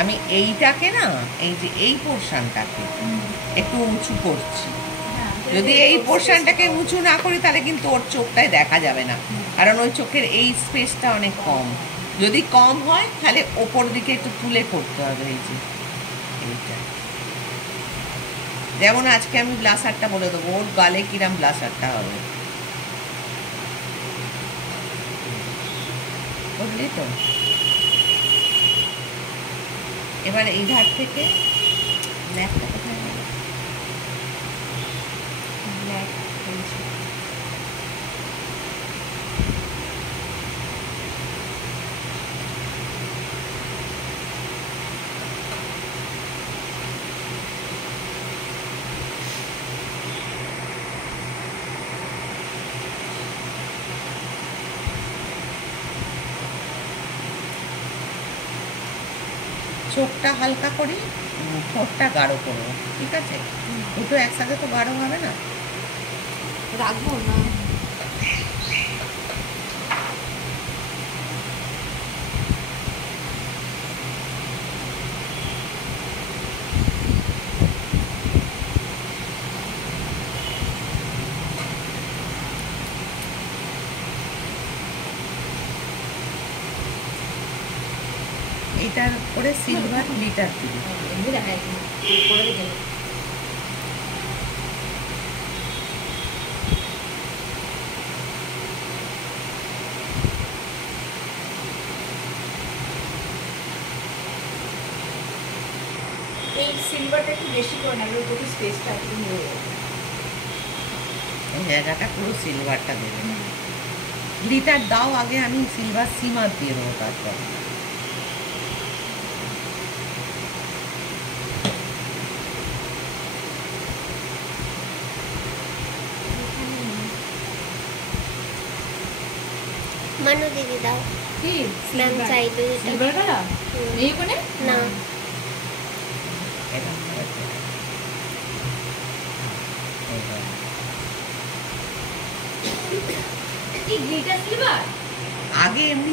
আমি এইটাকে না, এই যে এই পোর্শনটাকে একটু উঁচু করছি। যদি এই পোর্শনটাকে উঁচু না করি তাহলে কিন্তু ওর চোখটাই দেখা যাবে না, কারণ ওই চোখের এই স্পেসটা অনেক কম। যদি কম হয় তাহলে ওপর দিকে একটু তুলে করতে হবে। এই যে এইটা, যেমন আজকে আমি ব্লাসারটা বলে দেবো ওর গালে কিরাম ব্লাসারটা হবে, বুঝলি তো? এবার এই ধার থেকে ব্ল্যাকটা কোথায় গেল? ব্ল্যাক চোখটা হালকা করি, ঠোঁটটা গাঢ় করবো, ঠিক আছে? দুটো একসাথে তো গাঢ় হবে না। রাখবো না। এইটার করে সিলভার গ্লিটার দিবি। এই সিলভারটা একটু বেশি করে নেবে, ওর স্পেসটা একটু নিয়ে যাবে। এই জায়গাটা পুরো সিলভারটা দেবে। গ্লিটার দাও আগে, আমি সিলভার সিমার দিয়ে দেবো তারপর। মানু দিদি দাও। কি ম্যাম চাইলো যেটা। সিলভারটা নেই ওখানে না, এরকম করে দেবে। এইবার কি গ্লিটার সিলভার আগে এমনি